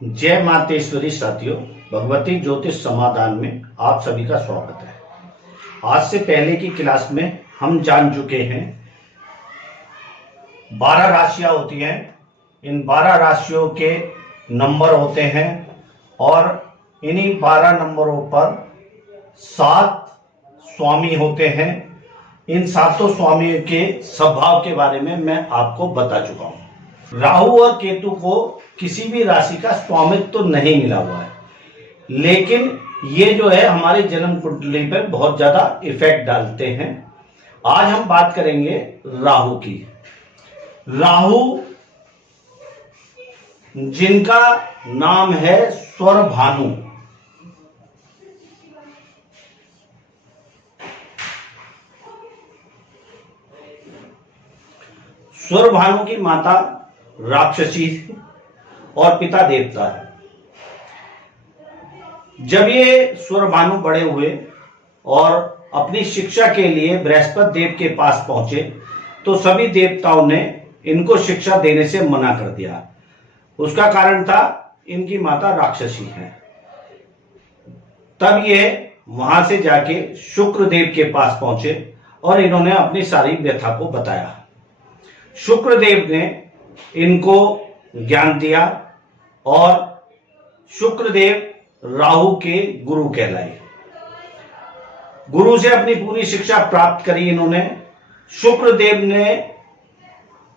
जय मातेश्वरी साथियों, भगवती ज्योतिष समाधान में आप सभी का स्वागत है। आज से पहले की क्लास में हम जान चुके हैं 12 राशियां होती हैं। इन 12 राशियों के नंबर होते हैं और इन्हीं 12 नंबरों पर 7 स्वामी होते हैं। इन 7 स्वामियों के स्वभाव के बारे में मैं आपको बता चुका हूं। राहु और केतु को किसी भी राशि का स्वामित्व तो नहीं मिला हुआ है, लेकिन ये जो है हमारी जन्म कुंडली पर बहुत ज्यादा इफेक्ट डालते हैं। आज हम बात करेंगे राहु की। राहु जिनका नाम है स्वरभानु, स्वरभानु की माता राक्षसी और पिता देवता है। जब ये स्वरभानु बड़े हुए और अपनी शिक्षा के लिए बृहस्पति देव के पास पहुंचे तो सभी देवताओं ने इनको शिक्षा देने से मना कर दिया। उसका कारण था इनकी माता राक्षसी है। तब ये वहां से जाके शुक्र देव के पास पहुंचे और इन्होंने अपनी सारी व्यथा को बताया। शुक्र देव ने इनको ज्ञान दिया और शुक्रदेव राहु के गुरु कहलाए। गुरु से अपनी पूरी शिक्षा प्राप्त करी इन्होंने। शुक्रदेव ने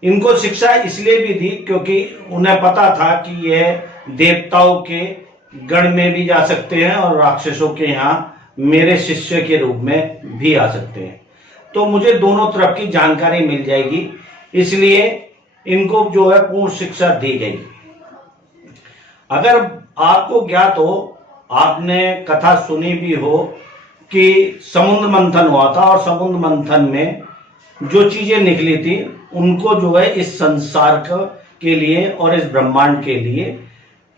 इनको शिक्षा इसलिए भी दी क्योंकि उन्हें पता था कि यह देवताओं के गण में भी जा सकते हैं और राक्षसों के यहां मेरे शिष्य के रूप में भी आ सकते हैं, तो मुझे दोनों तरफ की जानकारी मिल जाएगी, इसलिए इनको जो है पूर्ण शिक्षा दी गई। अगर आपको ज्ञात हो, आपने कथा सुनी भी हो कि समुद्र मंथन हुआ था और समुद्र मंथन में जो चीजें निकली थी उनको जो है इस संसार के लिए और इस ब्रह्मांड के लिए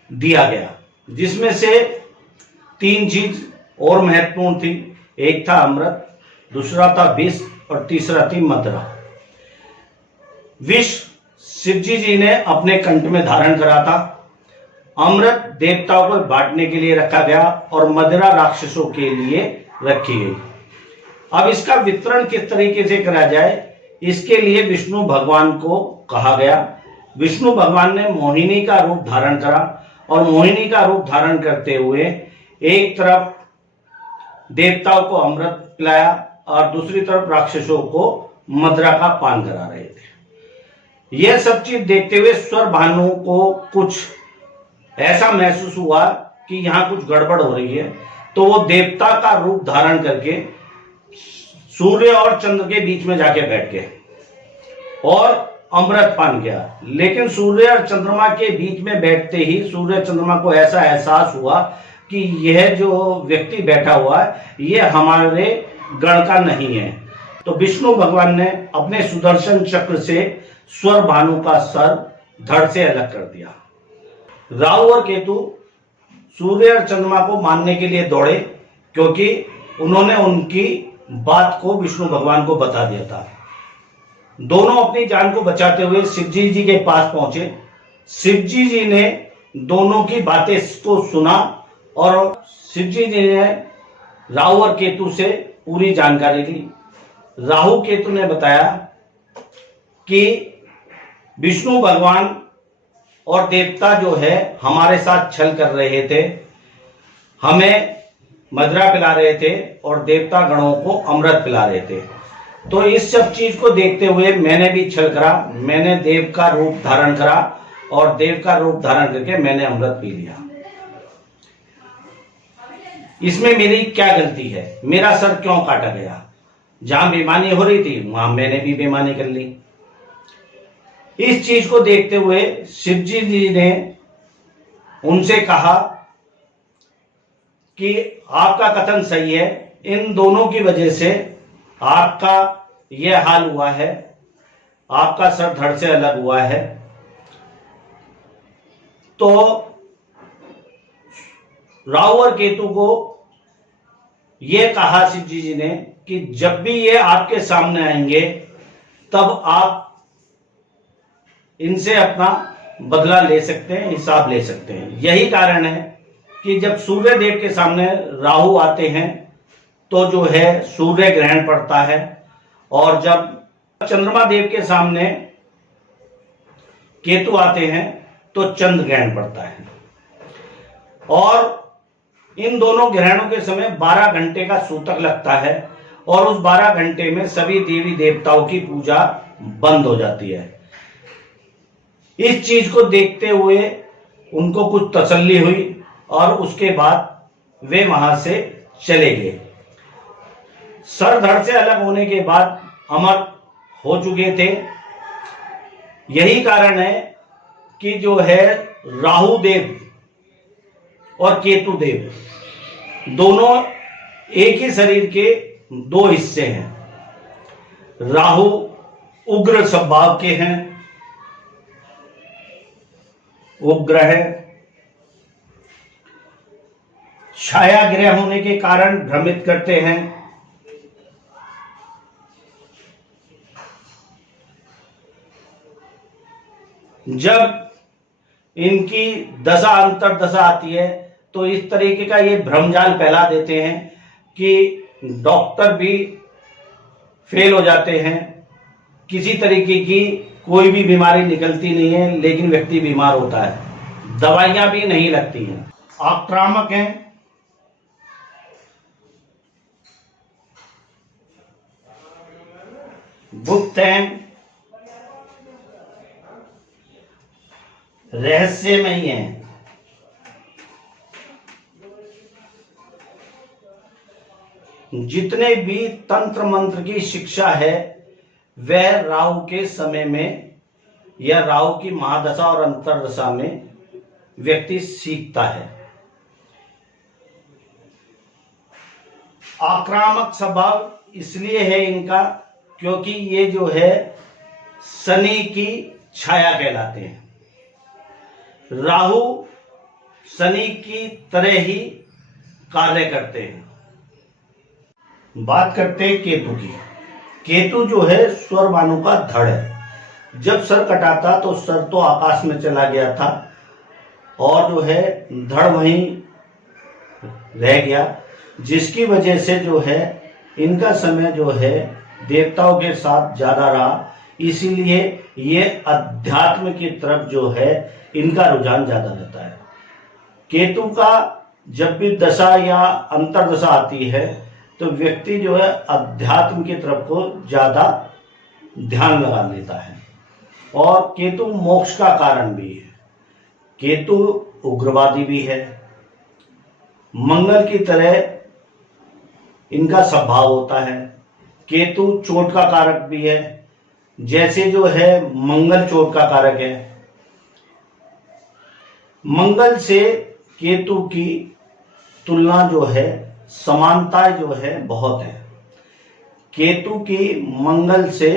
दिया गया, जिसमें से 3 चीज और महत्वपूर्ण थी। एक था अमृत, दूसरा था विष और तीसरा थी मदिरा। विष शिवजी जी ने अपने कंठ में धारण करा था, अमृत देवताओं को बांटने के लिए रखा गया और मदिरा राक्षसों के लिए रखी गई। अब इसका वितरण किस तरीके से करा जाए, इसके लिए विष्णु भगवान को कहा गया। विष्णु भगवान ने मोहिनी का रूप धारण करा और मोहिनी का रूप धारण करते हुए एक तरफ देवताओं को अमृत पिलाया और दूसरी तरफ राक्षसों को मदिरा का पान करा रहे थे। यह सब चीज देखते हुए स्वरभानु को कुछ ऐसा महसूस हुआ कि यहां कुछ गड़बड़ हो रही है, तो वो देवता का रूप धारण करके सूर्य और चंद्र के बीच में जाके बैठ गए और अमृत पान किया। लेकिन सूर्य और चंद्रमा के बीच में बैठते ही सूर्य चंद्रमा को ऐसा एहसास हुआ कि यह जो व्यक्ति बैठा हुआ है यह हमारे गण का नहीं है। तो विष्णु भगवान ने अपने सुदर्शन चक्र से स्वरभानु का सर धड़ से अलग कर दिया। राहु और केतु सूर्य और चंद्रमा को मानने के लिए दौड़े क्योंकि उन्होंने उनकी बात को विष्णु भगवान को बता दिया था। दोनों अपनी जान को बचाते हुए शिवजी जी के पास पहुंचे। शिवजी जी ने दोनों की बातें को सुना और शिवजी जी ने राहु और केतु से पूरी जानकारी ली। राहु केतु ने बताया कि विष्णु भगवान और देवता जो है हमारे साथ छल कर रहे थे, हमें मदिरा पिला रहे थे और देवता गणों को अमृत पिला रहे थे। तो इस सब चीज को देखते हुए मैंने भी छल करा, मैंने देव का रूप धारण करा और देव का रूप धारण करके मैंने अमृत पी लिया। इसमें मेरी क्या गलती है? मेरा सर क्यों काटा गया? जहां बेईमानी हो रही थी वहां मैंने भी बेईमानी कर ली। इस चीज को देखते हुए शिवजी जी ने उनसे कहा कि आपका कथन सही है, इन दोनों की वजह से आपका यह हाल हुआ है, आपका सर धड़ से अलग हुआ है। तो राहु और केतु को यह कहा शिवजी जी ने कि जब भी ये आपके सामने आएंगे तब आप इनसे अपना बदला ले सकते हैं, हिसाब ले सकते हैं। यही कारण है कि जब सूर्य देव के सामने राहु आते हैं तो जो है सूर्य ग्रहण पड़ता है, और जब चंद्रमा देव के सामने केतु आते हैं तो चंद्र ग्रहण पड़ता है। और इन दोनों ग्रहणों के समय 12 घंटे का सूतक लगता है, और उस 12 घंटे में सभी देवी देवताओं की पूजा बंद हो जाती है। इस चीज को देखते हुए उनको कुछ तसल्ली हुई, और उसके बाद वे वहां से चले गए। सर धड़ से अलग होने के बाद अमर हो चुके थे। यही कारण है कि जो है राहु देव और केतु देव दोनों एक ही शरीर के दो हिस्से हैं। राहु उग्र स्वभाव के हैं, उग्र है। छाया ग्रह होने के कारण भ्रमित करते हैं। जब इनकी दशा अंतर दशा आती है तो इस तरीके का ये भ्रमजाल फैला देते हैं कि डॉक्टर भी फेल हो जाते हैं। किसी तरीके की कोई भी बीमारी निकलती नहीं है, लेकिन व्यक्ति बीमार होता है, दवाइयां भी नहीं लगती हैं। आक्रामक हैं, गुप्त हैं, रहस्यमयी हैं। जितने भी तंत्र मंत्र की शिक्षा है वह राहु के समय में या राहु की महादशा और अंतरदशा में व्यक्ति सीखता है। आक्रामक स्वभाव इसलिए है इनका क्योंकि ये जो है शनि की छाया कहलाते हैं। राहु शनि की तरह ही कार्य करते हैं। बात करते हैं केतु की। केतु जो है स्वरभानु का धड़ है। जब सर कटा तो सर तो आकाश में चला गया था, और जो है धड़ वहीं रह गया, जिसकी वजह से जो है इनका समय जो है देवताओं के साथ ज्यादा रहा। इसीलिए ये अध्यात्म की तरफ जो है इनका रुझान ज्यादा रहता है। केतु का जब भी दशा या अंतरदशा आती है तो व्यक्ति जो है अध्यात्म की तरफ को ज्यादा ध्यान लगा लेता है। और केतु मोक्ष का कारण भी है। केतु उग्रवादी भी है, मंगल की तरह इनका स्वभाव होता है। केतु चोट का कारक भी है, जैसे जो है मंगल चोट का कारक है। मंगल से केतु की तुलना जो है, समानता जो है बहुत है। केतु की मंगल से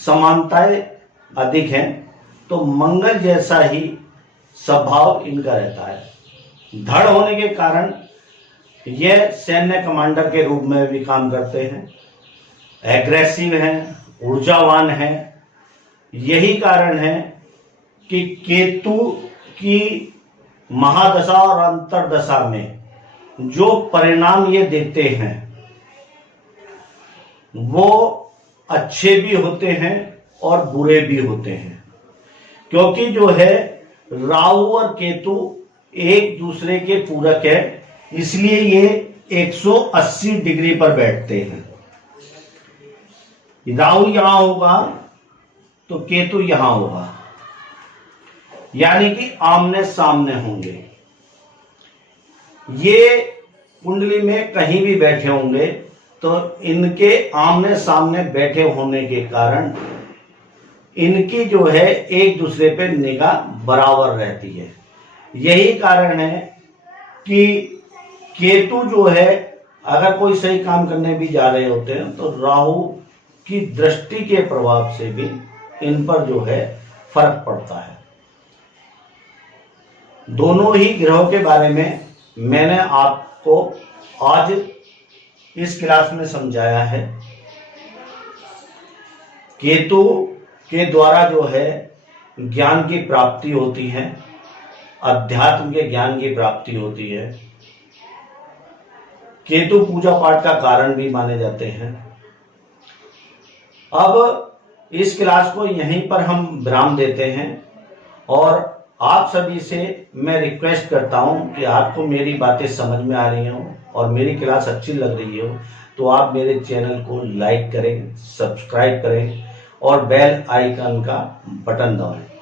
समानताएं अधिक हैं, तो मंगल जैसा ही स्वभाव इनका रहता है। धड़ होने के कारण यह सैन्य कमांडर के रूप में भी काम करते हैं, एग्रेसिव हैं, ऊर्जावान हैं। यही कारण है कि केतु की महादशा और अंतरदशा में जो परिणाम ये देते हैं वो अच्छे भी होते हैं और बुरे भी होते हैं, क्योंकि जो है राहु और केतु एक दूसरे के पूरक है, इसलिए ये 180 डिग्री पर बैठते हैं। राहु यहां होगा तो केतु यहां होगा, यानी कि आमने सामने होंगे। ये कुंडली में कहीं भी बैठे होंगे तो इनके आमने सामने बैठे होने के कारण इनकी जो है एक दूसरे पे निगाह बराबर रहती है। यही कारण है कि केतु जो है अगर कोई सही काम करने भी जा रहे होते हैं तो राहु की दृष्टि के प्रभाव से भी इन पर जो है फर्क पड़ता है। दोनों ही ग्रहों के बारे में मैंने आपको आज इस क्लास में समझाया है। केतु के द्वारा जो है ज्ञान की प्राप्ति होती है, अध्यात्म के ज्ञान की प्राप्ति होती है। केतु पूजा पाठ का कारण भी माने जाते हैं। अब इस क्लास को यहीं पर हम विराम देते हैं और आप सभी से मैं रिक्वेस्ट करता हूं कि आपको मेरी बातें समझ में आ रही हो और मेरी क्लास अच्छी लग रही हो तो आप मेरे चैनल को लाइक करें, सब्सक्राइब करें और बेल आइकन का बटन दबाएं।